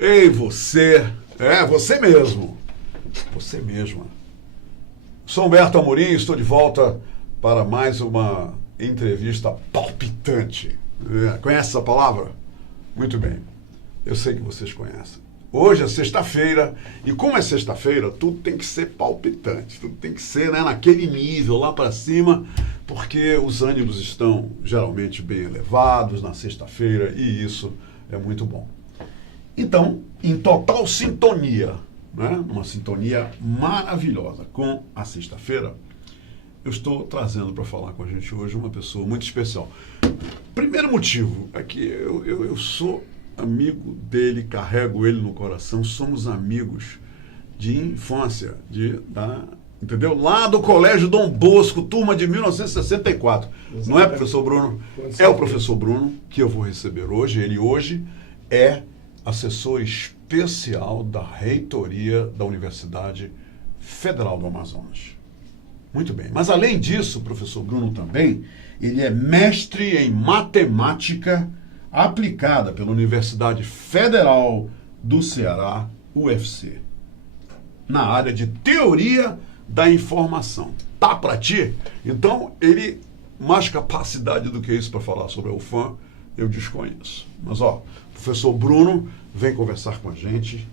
Ei, você! Você mesmo! Você mesma. Sou Humberto Amorim e estou de volta para mais uma entrevista palpitante. Conhece essa palavra? Muito bem. Eu sei que vocês conhecem. Hoje é sexta-feira, e como é sexta-feira, tudo tem que ser palpitante, tudo tem que ser, naquele nível, lá para cima, porque os ânimos estão geralmente bem elevados na sexta-feira, e isso é muito bom. Então, em total sintonia, uma sintonia maravilhosa com a sexta-feira, eu estou trazendo para falar com a gente hoje uma pessoa muito especial. Primeiro motivo é que eu sou amigo dele, carrego ele no coração, somos amigos de infância, entendeu? Lá do Colégio Dom Bosco, turma de 1964. Não é, professor Bruno? É o professor Bruno que eu vou receber hoje. Ele hoje é assessor especial da reitoria da Universidade Federal do Amazonas. Muito bem. Mas além disso, o professor Bruno também, ele é mestre em matemática aplicada pela Universidade Federal do Ceará, UFC, na área de teoria da informação. Tá para ti? Então, ele, mais capacidade do que isso para falar sobre a UFAM, eu desconheço. Mas, professor Bruno vem conversar com a gente.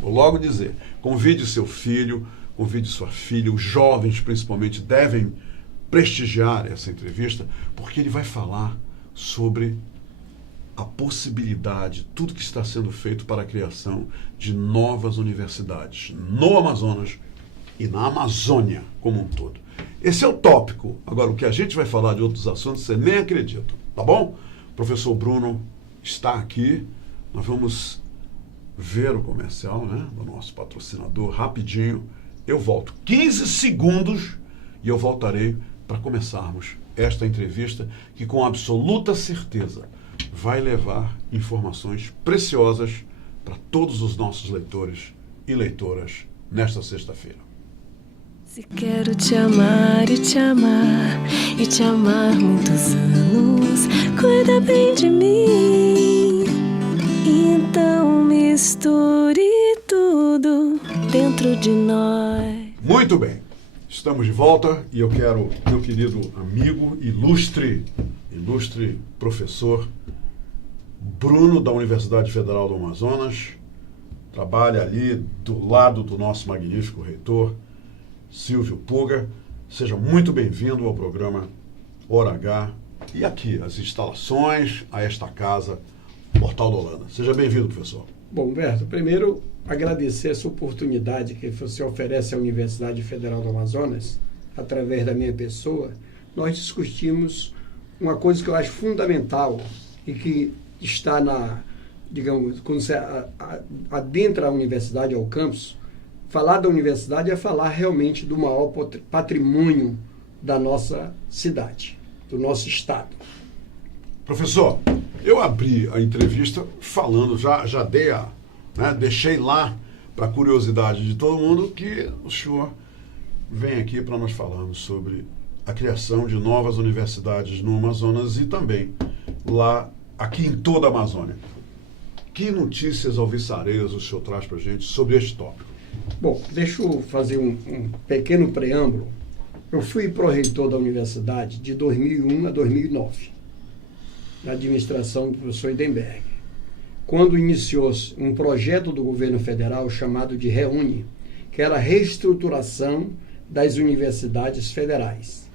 Vou logo dizer, convide seu filho, convide sua filha, os jovens principalmente devem prestigiar essa entrevista, porque ele vai falar sobre a possibilidade, tudo que está sendo feito para a criação de novas universidades no Amazonas e na Amazônia como um todo. Esse é o tópico. Agora, o que a gente vai falar de outros assuntos, você nem acredita, tá bom? O professor Bruno está aqui. Nós vamos ver o comercial, do nosso patrocinador, rapidinho. Eu volto 15 segundos e eu voltarei para começarmos esta entrevista que, com absoluta certeza, vai levar informações preciosas para todos os nossos leitores e leitoras nesta sexta-feira. Se quero te amar e te amar e te amar muitos anos, cuida bem de mim. Então misture tudo dentro de nós. Muito bem, estamos de volta e eu quero, meu querido amigo, ilustre professor Bruno, da Universidade Federal do Amazonas, trabalha ali do lado do nosso magnífico reitor, Silvio Puga. Seja muito bem-vindo ao programa Hora H e aqui, as instalações, a esta casa, Portal do Holanda. Seja bem-vindo, professor. Bom, Humberto, primeiro agradecer essa oportunidade que você oferece à Universidade Federal do Amazonas, através da minha pessoa. Nós discutimos uma coisa que eu acho fundamental e que está quando você adentra a universidade, ao campus, falar da universidade é falar realmente do maior patrimônio da nossa cidade, do nosso estado. Professor, eu abri a entrevista falando, já dei deixei lá para a curiosidade de todo mundo que o senhor vem aqui para nós falarmos sobre a criação de novas universidades no Amazonas e também aqui em toda a Amazônia. Que notícias alvissareiras o senhor traz para a gente sobre este tópico? Bom, deixa eu fazer um pequeno preâmbulo. Eu fui pró-reitor da universidade de 2001 a 2009, na administração do professor Idenberg, quando iniciou-se um projeto do governo federal chamado de REUNE, que era a reestruturação das universidades federais.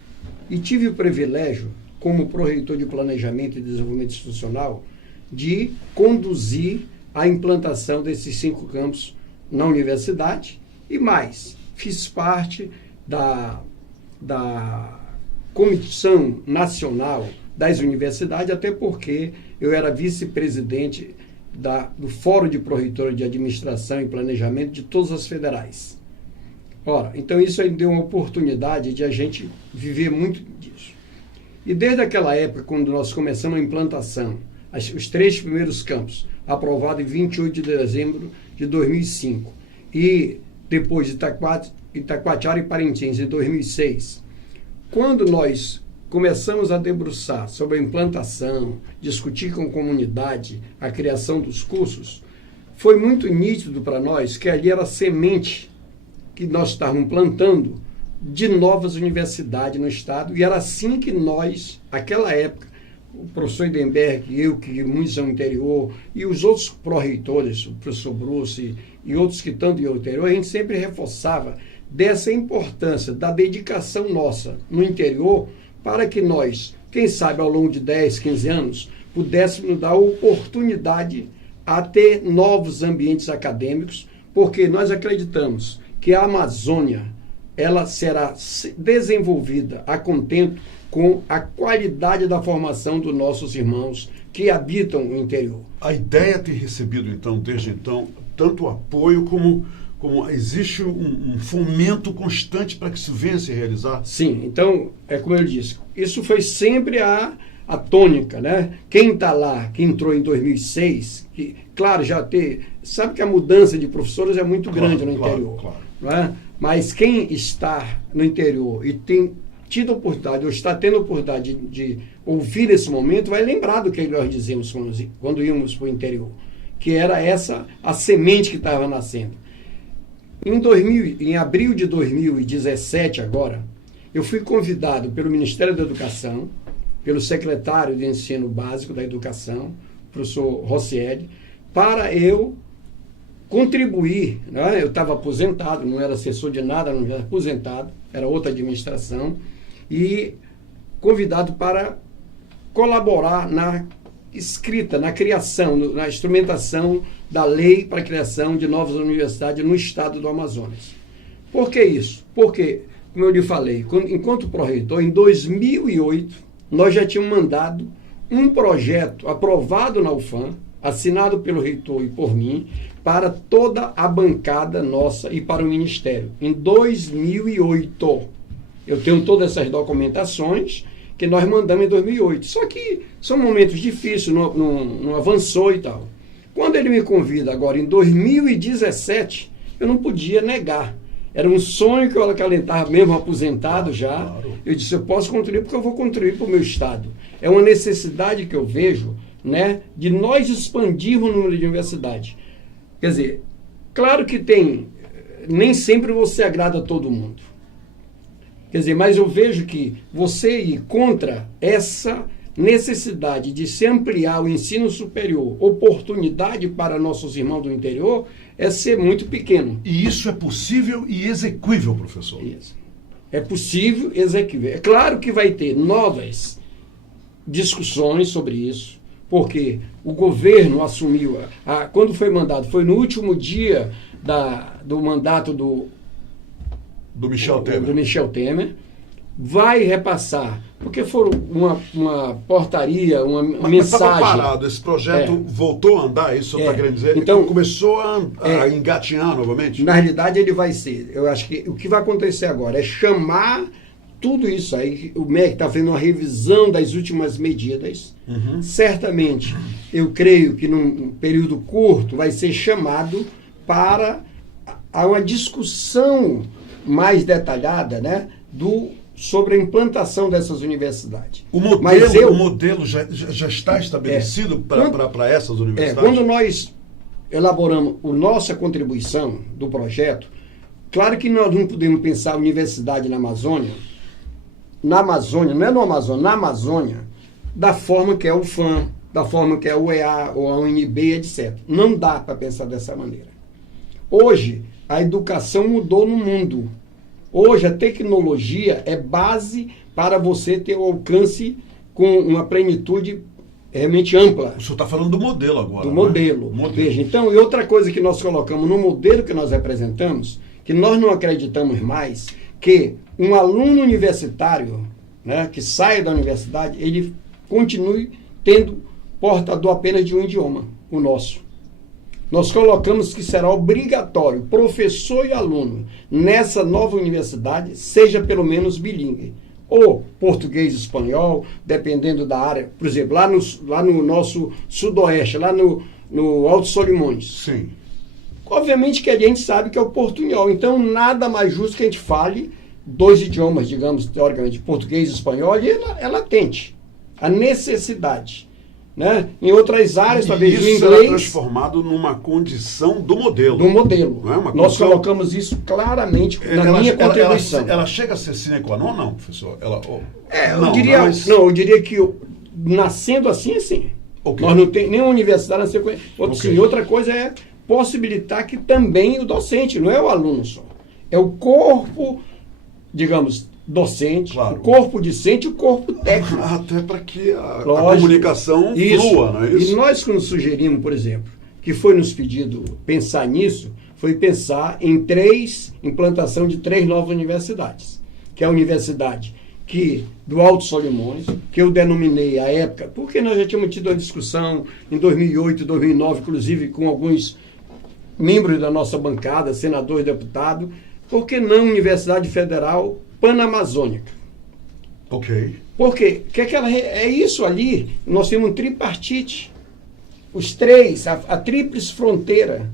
E tive o privilégio, como pró-reitor de Planejamento e Desenvolvimento Institucional, de conduzir a implantação desses 5 campos na universidade e mais, fiz parte da Comissão Nacional das Universidades, até porque eu era vice-presidente do Fórum de Pró-Reitores de Administração e Planejamento de todas as federais. Então isso aí deu uma oportunidade de a gente viver muito disso. E desde aquela época, quando nós começamos a implantação, os 3 primeiros campos, aprovado em 28 de dezembro de 2005, e depois de Itacoatiara e Parintins, em 2006, quando nós começamos a debruçar sobre a implantação, discutir com a comunidade a criação dos cursos, foi muito nítido para nós que ali era a semente que nós estávamos plantando de novas universidades no Estado, e era assim que nós, naquela época, o professor Lindenberg, eu, que muitos são no interior, e os outros pró-reitores, o professor Bruce e outros que estão do interior, a gente sempre reforçava dessa importância da dedicação nossa no interior, para que nós, quem sabe ao longo de 10, 15 anos, pudéssemos dar oportunidade a ter novos ambientes acadêmicos, porque nós acreditamos que a Amazônia ela será desenvolvida a contento com a qualidade da formação dos nossos irmãos que habitam o interior. A ideia é ter recebido, então, desde então, tanto apoio como existe um fomento constante para que isso venha a se realizar? Sim, então, é como eu disse, isso foi sempre a tônica, né? Quem está lá, que entrou em 2006, que, claro, sabe que a mudança de professores é muito grande no interior, claro. Não é? Mas quem está no interior e tem tido a oportunidade, ou está tendo a oportunidade de ouvir esse momento, vai lembrar do que nós dizemos quando íamos para o interior, que era essa a semente que estava nascendo. Em abril de 2017, agora, eu fui convidado pelo Ministério da Educação, pelo secretário de Ensino Básico da Educação, professor Rossielli, para eu contribuir, né? Eu estava aposentado, não era assessor de nada, não era aposentado, era outra administração, e convidado para colaborar na escrita, na criação, na instrumentação da lei para a criação de novas universidades no estado do Amazonas. Por que isso? Porque, como eu lhe falei, enquanto pró-reitor, em 2008, nós já tínhamos mandado um projeto aprovado na UFAM, assinado pelo reitor e por mim, para toda a bancada nossa e para o Ministério. Em 2008. Eu tenho todas essas documentações que nós mandamos em 2008. Só que são momentos difíceis, não avançou e tal. Quando ele me convida agora em 2017, eu não podia negar. Era um sonho que eu acalentava, mesmo aposentado já. Claro. Eu disse, eu posso contribuir porque eu vou contribuir para o meu Estado. É uma necessidade que eu vejo, né, de nós expandirmos o número de universidades. Quer dizer, claro que nem sempre você agrada a todo mundo. Quer dizer, mas eu vejo que você ir contra essa necessidade de se ampliar o ensino superior, oportunidade para nossos irmãos do interior, é ser muito pequeno. E isso é possível e execuível, professor? Isso. É possível e execuível. É claro que vai ter novas discussões sobre isso, porque o governo assumiu, quando foi mandado, foi no último dia do mandato do Michel Temer, vai repassar, porque foram uma portaria, uma mensagem... Mas estava parado, esse projeto voltou a andar, isso está querendo dizer? Então, começou a engatinhar novamente? Na realidade, ele vai ser, eu acho que o que vai acontecer agora é chamar tudo isso aí, o MEC está fazendo uma revisão das últimas medidas, certamente, eu creio que num período curto vai ser chamado para uma discussão mais detalhada, né, sobre a implantação dessas universidades. O modelo já está estabelecido para essas universidades? Quando nós elaboramos a nossa contribuição do projeto, claro que nós não podemos pensar a universidade na Amazônia, não é no Amazonas, na Amazônia, da forma que é o FAM, da forma que é o UEA, ou a UNB, etc. Não dá para pensar dessa maneira. Hoje, a educação mudou no mundo. Hoje, a tecnologia é base para você ter o alcance com uma plenitude realmente ampla. O senhor está falando do modelo agora. Do modelo. Veja, então, e outra coisa que nós colocamos no modelo que nós representamos, que nós não acreditamos mais, que um aluno universitário, né, que saia da universidade, ele continue tendo portador apenas de um idioma, o nosso. Nós colocamos que será obrigatório, professor e aluno, nessa nova universidade, seja pelo menos bilíngue. Ou português e espanhol, dependendo da área. Por exemplo, lá no nosso sudoeste, lá no Alto Solimões. Sim. Obviamente que a gente sabe que é o portunhol. Então, nada mais justo que a gente fale 2 idiomas, digamos, teoricamente, português e espanhol, e é latente. A necessidade. né? Em outras áreas, talvez o isso era inglês... transformado numa condição do modelo. Do modelo. Não é uma Nós condição... colocamos isso claramente na minha contribuição. Ela chega a ser sine qua non, não, professor? Eu diria que nascendo assim, sim. Okay. Nós não tem nenhuma universidade nasceu com sim. Outra coisa é possibilitar que também o docente, não é o aluno só, é o corpo, digamos, docente, claro. O corpo discente e o corpo técnico. Até para que a comunicação flua, não é isso? E nós, quando sugerimos, por exemplo, que foi nos pedido pensar nisso, foi pensar em implantação de 3 novas universidades, que é a universidade do Alto Solimões, que eu denominei à época, porque nós já tínhamos tido uma discussão em 2008, 2009, inclusive com alguns membros da nossa bancada, senadores e deputados, por que não Universidade Federal Panamazônica? Ok. Porque é isso ali, nós temos um tripartite, os 3, a tríplice fronteira.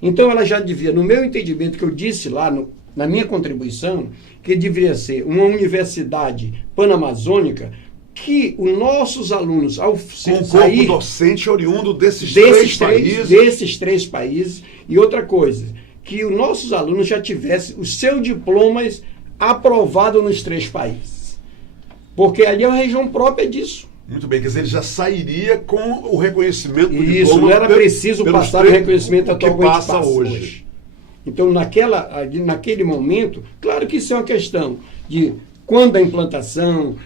Então ela já devia, no meu entendimento, que eu disse lá na minha contribuição, que deveria ser uma universidade panamazônica que os nossos alunos, ao com sair... corpo docente oriundo desses três países. Desses 3 países. E outra coisa, que os nossos alunos já tivessem os seus diplomas aprovados nos 3 países. Porque ali é uma região própria disso. Muito bem, quer dizer, ele já sairia com o reconhecimento do diploma. Isso, não era preciso passar o reconhecimento atualmente que passa hoje. Então, naquele momento, claro que isso é uma questão de quando a implantação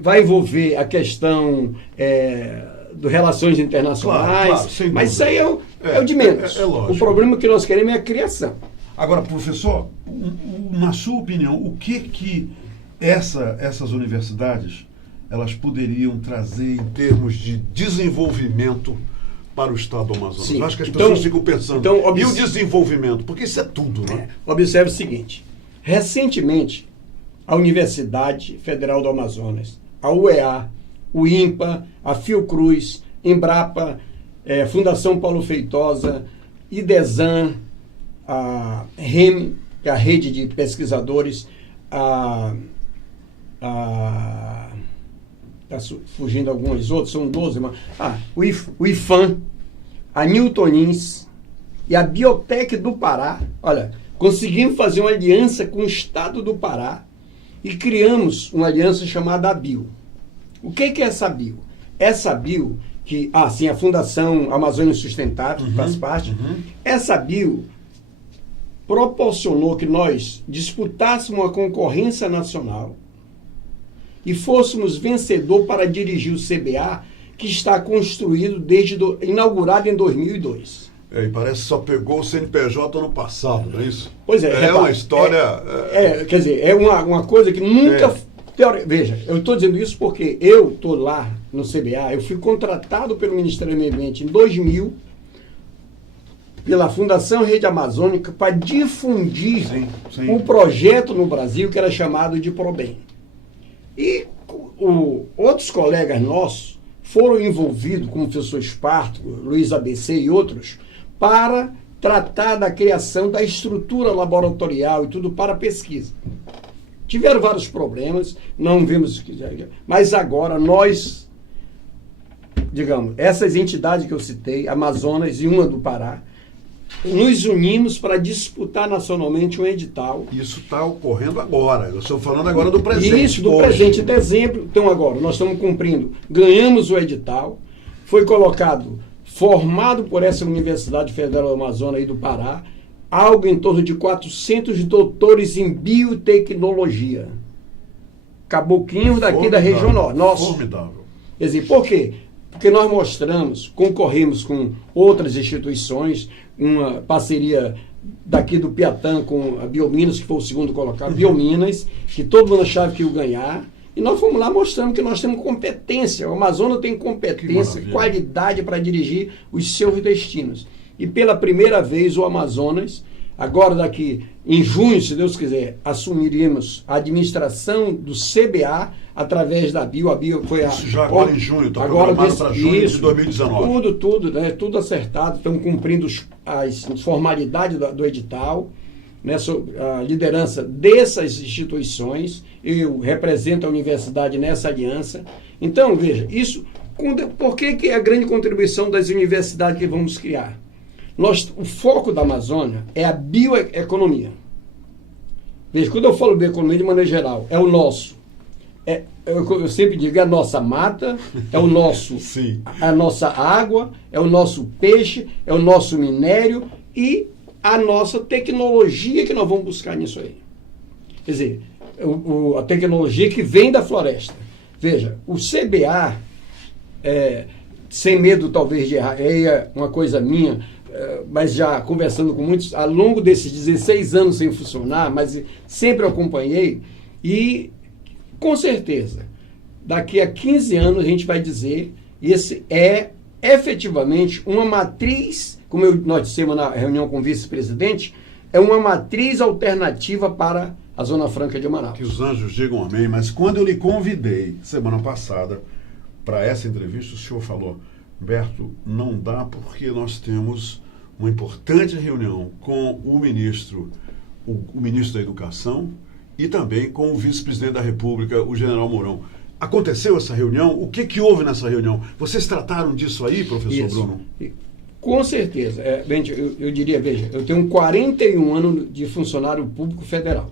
vai envolver a questão de relações internacionais, claro, mas isso aí é o de menos. Lógico. O problema que nós queremos é a criação. Agora, professor, na sua opinião, o que essas universidades elas poderiam trazer em termos de desenvolvimento para o estado do Amazonas? Sim. Eu acho que as pessoas ficam pensando, e o desenvolvimento? Porque isso é tudo, né? Observe o seguinte, recentemente, a Universidade Federal do Amazonas, a UEA, o INPA, a Fiocruz, Embrapa, Fundação Paulo Feitosa, IDESAN, a REM, que é a rede de pesquisadores, está fugindo alguns outros, são 12, mas... o IFAM, a Newtonins e a Biotec do Pará. Olha, conseguimos fazer uma aliança com o Estado do Pará e criamos uma aliança chamada ABIO. O que é essa ABIO? Essa ABIO, a Fundação Amazônia Sustentável, que faz parte, essa ABIO proporcionou que nós disputássemos uma concorrência nacional e fôssemos vencedor para dirigir o CBA, que está construído inaugurado em 2002. E parece que só pegou o CNPJ ano passado, não é isso? Pois é. É uma história... Quer dizer, é uma coisa que nunca... Veja, eu estou dizendo isso porque eu estou lá no CBA, eu fui contratado pelo Ministério do Meio Ambiente em 2000, pela Fundação Rede Amazônica, para difundir um projeto no Brasil que era chamado de PROBEM. E outros colegas nossos foram envolvidos, como o professor Esparto, Luiz ABC e outros, para tratar da criação da estrutura laboratorial e tudo para pesquisa. Tiveram vários problemas, não vimos... Mas agora nós, digamos, essas entidades que eu citei, Amazonas e uma do Pará, nos unimos para disputar nacionalmente um edital. Isso está ocorrendo agora. Eu estou falando agora do presente. Isso, do presente, dezembro. Então agora, nós estamos cumprindo. Ganhamos o edital, foi colocado, formado por essa Universidade Federal do Amazonas e do Pará, algo em torno de 400 doutores em biotecnologia. Caboclinhos daqui da região norte. Formidável. Quer dizer, por quê? Porque nós mostramos, concorremos com outras instituições, uma parceria daqui do Piatã com a Biominas, que foi o segundo colocado, Biominas, que todo mundo achava que ia ganhar, e nós fomos lá mostrando que nós temos competência, o Amazonas tem competência, qualidade para dirigir os seus destinos. E pela primeira vez o Amazonas, agora daqui em junho, se Deus quiser, assumiríamos a administração do CBA através da BIO. A BIO foi isso já agora em junho, está programado para junho de 2019. Tudo, né, tudo acertado, estamos cumprindo as formalidades do edital, né, a liderança dessas instituições, eu represento a universidade nessa aliança. Então, veja, isso Por que é a grande contribuição das universidades que vamos criar? O foco da Amazônia é a bioeconomia. Veja, quando eu falo bioeconomia de maneira geral, é o nosso. Eu sempre digo, é a nossa mata, é o nosso, a nossa água, é o nosso peixe, é o nosso minério e a nossa tecnologia que nós vamos buscar nisso aí. Quer dizer, a tecnologia que vem da floresta. Veja, o CBA, sem medo talvez de errar, é uma coisa minha, mas já conversando com muitos, ao longo desses 16 anos sem funcionar, mas sempre acompanhei, e com certeza, daqui a 15 anos a gente vai dizer, esse é efetivamente uma matriz, como nós dissemos na reunião com o vice-presidente, é uma matriz alternativa para a Zona Franca de Manaus. Que os anjos digam amém, mas quando eu lhe convidei, semana passada, para essa entrevista, o senhor falou, Humberto, não dá porque nós temos uma importante reunião com o ministro da Educação e também com o vice-presidente da República, o general Mourão. Aconteceu essa reunião? O que houve nessa reunião? Vocês trataram disso aí, professor Bruno? Com certeza. Eu diria, veja, eu tenho 41 anos de funcionário público federal.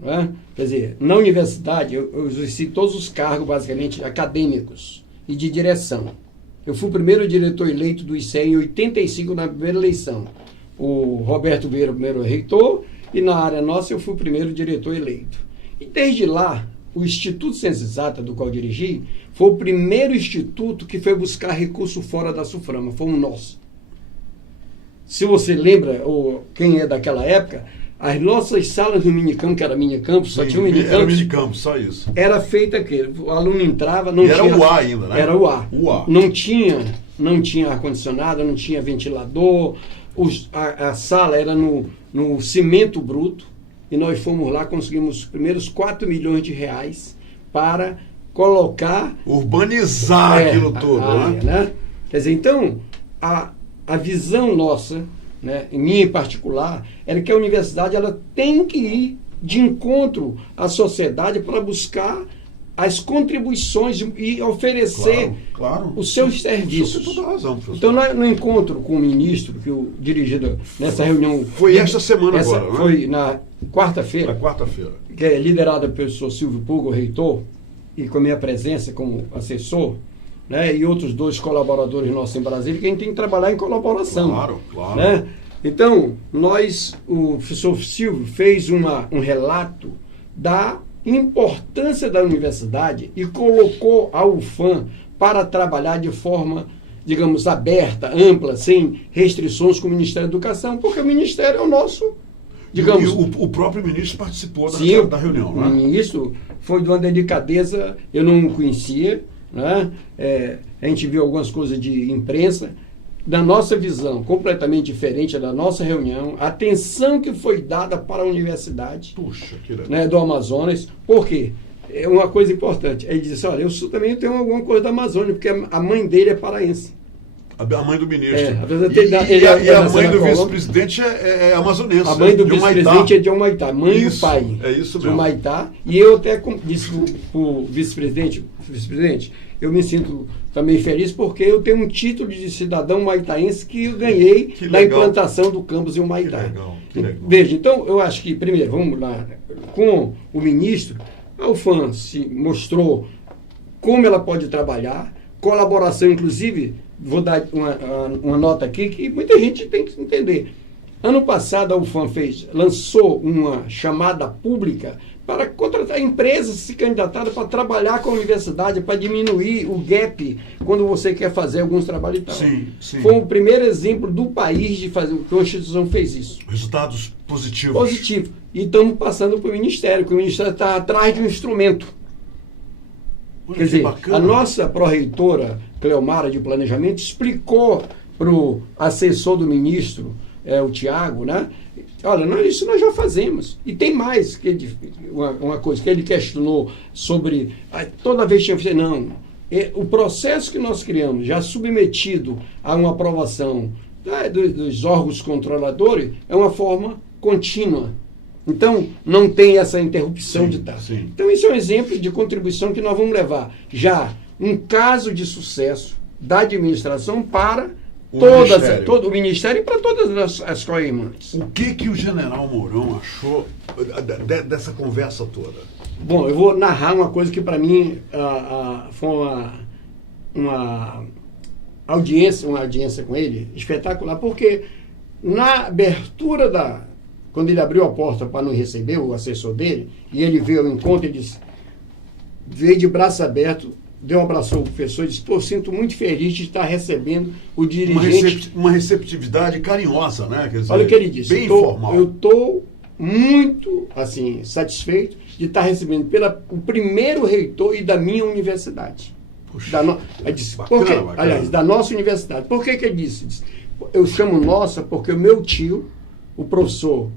Não é? Quer dizer, na universidade, eu exerci todos os cargos, basicamente, acadêmicos e de direção. Eu fui o primeiro diretor eleito do ICE em 85, na primeira eleição. O Roberto Vieira, o primeiro reitor, e na área nossa eu fui o primeiro diretor eleito. E desde lá, o Instituto de Ciências Exatas, do qual eu dirigi, foi o primeiro instituto que foi buscar recurso fora da SUFRAMA, fomos nós. Se você lembra, ou quem é daquela época, as nossas salas no minicampo, que era minicampus, só tinha um minicampus. Era minicampus, só isso. Era feita aqui, o aluno entrava, não tinha... Era o ar ainda, né? Era o ar. Não tinha ar-condicionado, não tinha ventilador, a sala era no cimento bruto, e nós fomos lá, conseguimos os primeiros 4 milhões de reais para colocar... Urbanizar aquilo tudo, né? Quer dizer, então, a visão nossa, né, minha em particular, era que a universidade ela tem que ir de encontro à sociedade para buscar as contribuições e oferecer os seus serviços. Você tem toda a razão, professor. Então, no encontro com o ministro, que eu dirigi nessa reunião... Foi esta semana agora, não é? Foi na quarta-feira. Na quarta-feira. Que é liderada pelo professor Silvio Puga, o reitor, e com a minha presença como assessor, né, e outros 2 colaboradores nossos em Brasília, que a gente tem que trabalhar em colaboração. Claro. Né? Então, o professor Silvio fez um relato da importância da universidade e colocou a UFAM para trabalhar de forma, digamos, aberta, ampla, sem restrições com o Ministério da Educação, porque o Ministério é o nosso, digamos... E o próprio ministro participou da reunião, né? O ministro foi de uma delicadeza, eu não conhecia, né? A gente viu algumas coisas de imprensa, da nossa visão completamente diferente da nossa reunião, a atenção que foi dada para a universidade, né, do Amazonas. Por quê? É uma coisa importante. Ele disse, olha, eu também tenho alguma coisa da Amazônia, porque a mãe dele é paraense. A mãe do ministro. E a mãe do vice-presidente é amazonense. A mãe do vice-presidente é de Humaitá. Mãe e o pai. É isso mesmo. De Humaitá. E eu até disse para o vice-presidente, eu me sinto também feliz porque eu tenho um título de cidadão humaitaense que eu ganhei na implantação do campus em Humaitá. Que legal. Veja, então eu acho que, primeiro, vamos lá, com o ministro, a UFAM se mostrou como ela pode trabalhar, colaboração, inclusive, vou dar uma nota aqui que muita gente tem que entender. Ano passado a UFAM lançou uma chamada pública para contratar empresas se candidataram para trabalhar com a universidade, para diminuir o gap quando você quer fazer alguns trabalhos e tal. Sim. Foi o primeiro exemplo do país de fazer, que a instituição fez isso. Resultados positivos. Positivo. E estamos passando para o Ministério, que o Ministério está atrás de um instrumento. Quer dizer, a nossa pró-reitora, Cleomara, de Planejamento, explicou para o assessor do ministro, o Tiago, né? Olha, isso nós já fazemos. E tem mais, uma coisa que ele questionou sobre... Toda vez que tinha... Não, o processo que nós criamos, já submetido a uma aprovação dos órgãos controladores, é uma forma contínua. Então, não tem essa interrupção de estar. Sim. Então, isso é um exemplo de contribuição que nós vamos levar já um caso de sucesso da administração para todo o Ministério e para todas as co-irmãs. O que o general Mourão achou dessa conversa toda? Bom, eu vou narrar uma coisa que para mim foi uma audiência com ele espetacular, porque na abertura quando ele abriu a porta para nos receber, o assessor dele, e ele veio ao encontro e disse, veio de braço aberto, deu um abraço ao professor e disse, pô, sinto muito feliz de estar recebendo o dirigente. Uma receptividade carinhosa, né? Quer dizer, olha o que ele disse. Bem informal. Eu estou muito, assim, satisfeito de estar recebendo o primeiro reitor e da minha universidade. Puxa, ele disse, bacana. Aliás, da nossa universidade. Por que ele disse? Eu chamo nossa porque o meu tio, o professor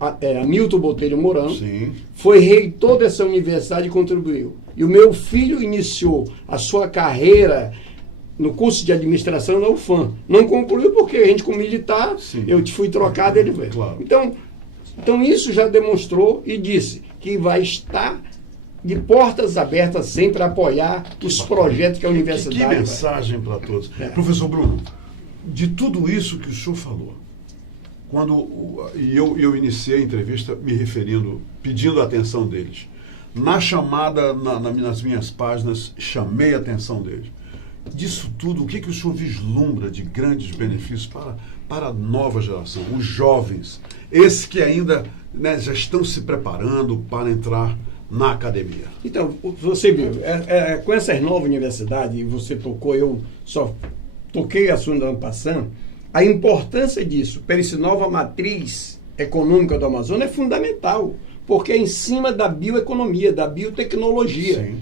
Hamilton Botelho Mourão, sim, foi reitor dessa universidade e contribuiu. E o meu filho iniciou a sua carreira no curso de administração na UFAM. Não concluiu porque a gente, como militar, sim, eu fui trocado, ele veio. Claro. Então isso já demonstrou e disse que vai estar de portas abertas sempre a apoiar os projetos que a universidade... Que mensagem para todos. Professor Bruno, de tudo isso que o senhor falou, eu iniciei a entrevista me referindo, pedindo a atenção deles. Na chamada, nas minhas páginas, chamei a atenção deles. Disso tudo, o que o senhor vislumbra de grandes benefícios para a nova geração, os jovens, esses que ainda, né, já estão se preparando para entrar na academia? Então, você viu, com essas novas universidades, e você tocou, eu só toquei o assunto ano passado, a importância disso para essa nova matriz econômica do Amazonas é fundamental, porque é em cima da bioeconomia, da biotecnologia. Sim.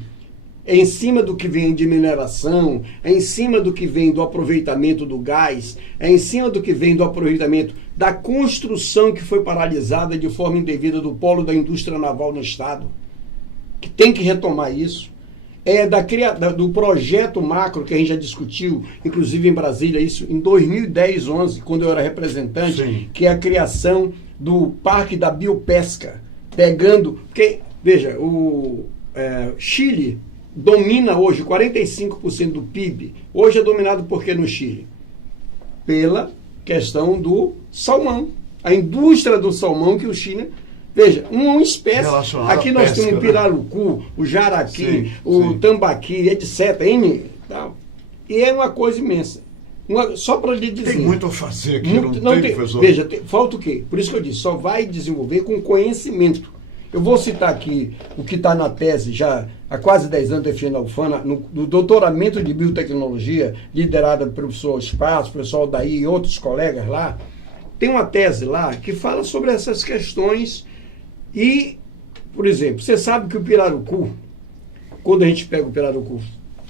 É em cima do que vem de mineração, é em cima do que vem do aproveitamento do gás, é em cima do que vem do aproveitamento da construção que foi paralisada de forma indevida do polo da indústria naval no Estado, que tem que retomar isso. Do projeto macro que a gente já discutiu, inclusive em Brasília, isso em 2010, 11, quando eu era representante, sim, que é a criação do Parque da Biopesca, porque, veja, o Chile domina hoje 45% do PIB. Hoje é dominado por quê no Chile? Pela questão do salmão. A indústria do salmão que o Chile... Veja, uma espécie... Aqui nós temos o pirarucu, o jaraqui, sim, o tambaqui, etc. Tal. E é uma coisa imensa. Só para lhe dizer... Tem muito a fazer aqui, não tem, professor? Veja, falta o quê? Por isso que eu disse, só vai desenvolver com conhecimento. Eu vou citar aqui o que está na tese já há quase 10 anos defendendo a UFANA, no doutoramento de biotecnologia, liderada pelo professor Espaço, professor Aldair e outros colegas lá. Tem uma tese lá que fala sobre essas questões e, por exemplo, você sabe que o pirarucu, quando a gente pega o pirarucu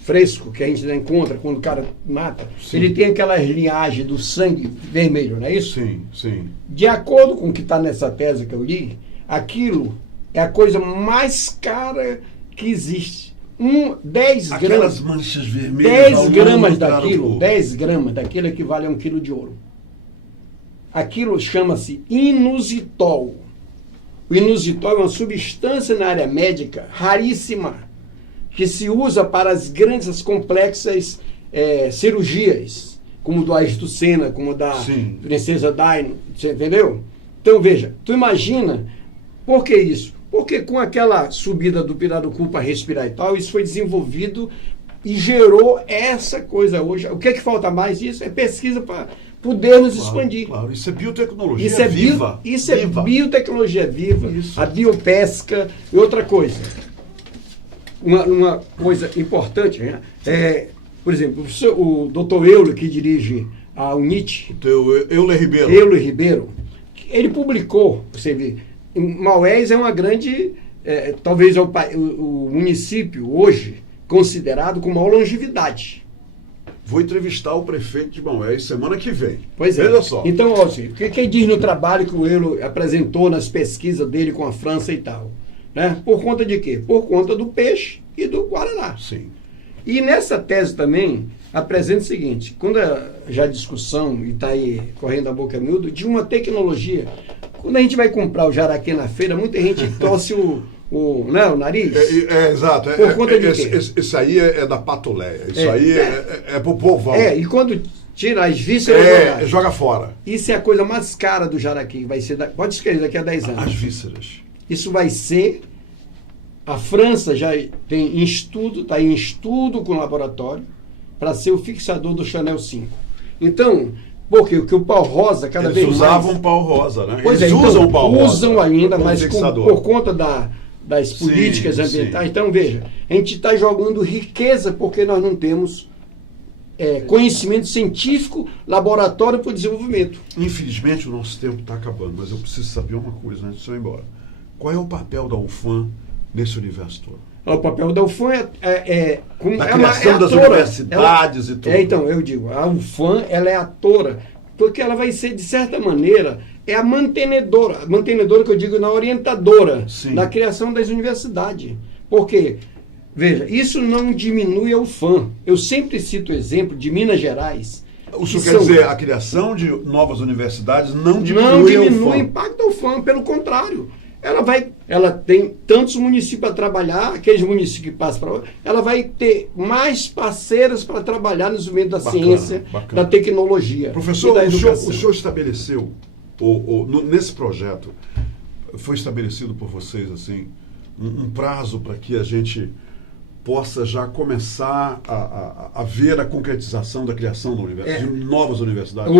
fresco, que a gente encontra quando o cara mata, sim, ele tem aquela linhagem do sangue vermelho, não é isso? Sim, sim. De acordo com o que está nessa tese que eu li, aquilo é a coisa mais cara que existe. 10 gramas. Aquelas manchas vermelhas. 10 gramas daquilo, 10 gramas daquilo equivale a 1 quilo de ouro. Aquilo chama-se inositol. O inositol é uma substância na área médica raríssima, que se usa para as grandes, as complexas cirurgias, como do Ayrton Senna, como da sim, Princesa Diana, você entendeu? Então veja, tu imagina, por que isso? Porque com aquela subida do pirarucu para respirar e tal, isso foi desenvolvido e gerou essa coisa hoje. O que falta mais disso? É pesquisa para podermos expandir. Claro, isso é biotecnologia viva. Isso é biotecnologia viva, isso. A biopesca e outra coisa. Uma coisa importante, né? Por exemplo, o doutor Euler, que dirige a UNIT, Euler Ribeiro, ele publicou, você vê, Maués é uma grande, talvez é o município hoje considerado com maior longevidade. Vou entrevistar o prefeito de Maués semana que vem. Pois é. Veja só. Então, o que diz no trabalho que o Euler apresentou nas pesquisas dele com a França e tal? Né? Por conta de quê? Por conta do peixe e do guaraná. Sim. E nessa tese também apresenta o seguinte, quando já a discussão, e está aí correndo a boca miúdo, de uma tecnologia. Quando a gente vai comprar o jaraqui na feira, muita gente torce o nariz. Exato. Por conta de quê? Esse aí é da patoleia. Isso aí é pro povão. E quando tira as vísceras, joga fora. Isso é a coisa mais cara do jaraqui. Vai ser pode escrever daqui a 10 anos. As vísceras. Isso vai ser. A França já tem estudo, está em estudo com o laboratório para ser o fixador do Chanel 5. Então, porque o pau rosa cada vez mais... Eles usavam pau rosa, né? Pois eles usam o pau rosa. Usam ainda, como mas por conta das políticas ambientais. Sim. Então, veja, a gente está jogando riqueza porque nós não temos conhecimento científico, laboratório para o desenvolvimento. Infelizmente, o nosso tempo está acabando, mas eu preciso saber uma coisa antes de eu ir embora. Qual é o papel da UFAM nesse universo todo? O papel da UFAM na criação das universidades e tudo. Então, eu digo, a UFAM ela é atora, porque ela vai ser, de certa maneira, a mantenedora que eu digo, na orientadora da criação das universidades. Porque, veja, isso não diminui a UFAM. Eu sempre cito o exemplo de Minas Gerais. O senhor quer dizer, a criação de novas universidades não diminui o impacto da UFAM, pelo contrário. Ela tem tantos municípios a trabalhar, aqueles municípios que passam para outra, ela vai ter mais parceiras para trabalhar no desenvolvimento da ciência, da tecnologia. Professor, e da o senhor estabeleceu, nesse projeto, foi estabelecido por vocês assim, um prazo para que a gente possa já começar a ver a concretização da criação da universidade, de novas universidades?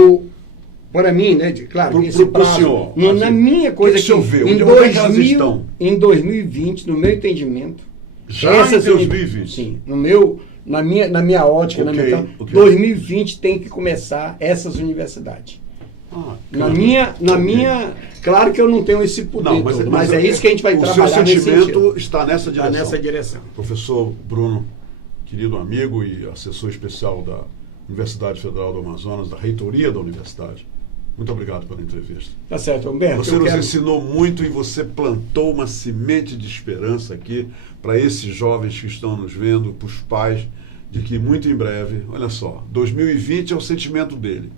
Para mim, né? Claro, esse prazo, senhor, na minha coisa que em 2020, no meu entendimento, já em 2020? Sim, na minha ótica, na minha 2020 tem que começar essas universidades. Claro que eu não tenho esse poder, mas é isso que a gente vai trabalhar nesse sentido. O seu sentimento está nessa direção. Está nessa direção. Professor Bruno, querido amigo e assessor especial da Universidade Federal do Amazonas, da reitoria da universidade, muito obrigado pela entrevista. Tá certo, Humberto. Você nos ensinou muito e você plantou uma semente de esperança aqui para esses jovens que estão nos vendo, para os pais, de que muito em breve, olha só, 2020 é o sentimento dele,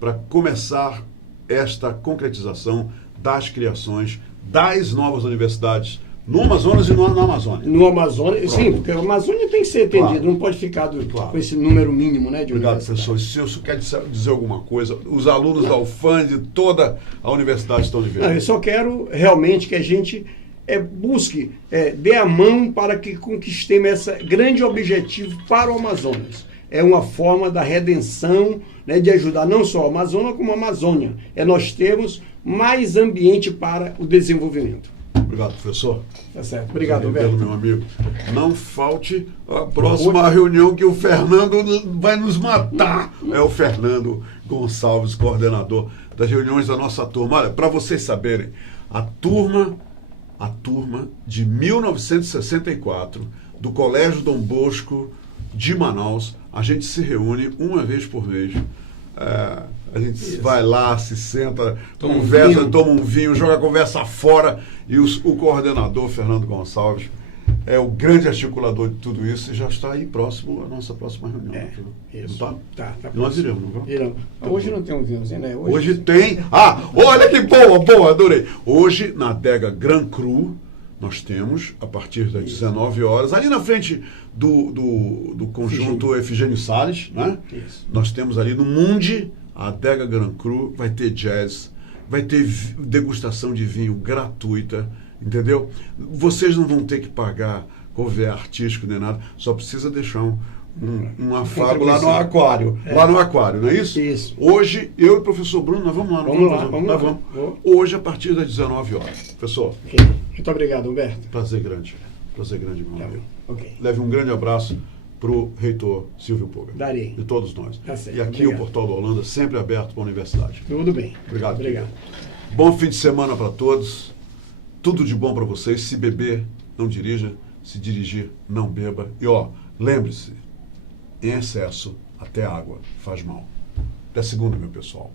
para começar esta concretização das criações das novas universidades no Amazonas e na Amazônia. No Amazonas, sim, porque a Amazônia tem que ser atendida, não pode ficar com esse número mínimo, né, de Obrigado, professor. Se o senhor quer dizer alguma coisa, os alunos da UFAM de toda a universidade estão de vez. Eu só quero realmente que a gente busque, dê a mão para que conquistemos esse grande objetivo para o Amazonas. É uma forma da redenção, né, de ajudar não só a Amazônia, como a Amazônia. Nós temos mais ambiente para o desenvolvimento. Obrigado, professor. Tá certo. Obrigado, Humberto. Meu amigo. Não falte a próxima reunião que o Fernando vai nos matar. É o Fernando Gonçalves, coordenador das reuniões da nossa turma. Olha, para vocês saberem, a turma de 1964 do Colégio Dom Bosco de Manaus, a gente se reúne uma vez por mês. A gente vai lá, se senta, conversa, toma um vinho, joga a conversa fora. E o coordenador, Fernando Gonçalves, é o grande articulador de tudo isso e já está aí próximo à nossa próxima reunião. Isso. Tá? Tá Nós iremos, não vamos? Iremos. Hoje não tem um vinhozinho, né? Hoje tem. Olha que boa, adorei. Hoje, na adega Gran Cru, nós temos, a partir das 19 horas, ali na frente do conjunto Efigênio Salles, né? Isso. Nós temos ali no Mundi, a adega Gran Cru, vai ter jazz, vai ter degustação de vinho gratuita, entendeu? Vocês não vão ter que pagar cover artístico nem nada, só precisa deixar um afago lá no aquário. Lá no aquário, não é isso? Isso. Hoje, eu e o professor Bruno, nós vamos lá. Vamos lá. Hoje, a partir das 19 horas. Professor. Okay. Muito obrigado, Humberto. Prazer grande, meu amigo. Okay. Leve um grande abraço para o reitor Silvio Puga. Darei. De todos nós. Tá certo, e aqui obrigado. o Portal da Holanda sempre aberto para a universidade. Tudo bem. Obrigado. Bom fim de semana para todos. Tudo de bom para vocês. Se beber, não dirija. Se dirigir, não beba. E lembre-se, em excesso, até água faz mal. Até segunda, meu pessoal.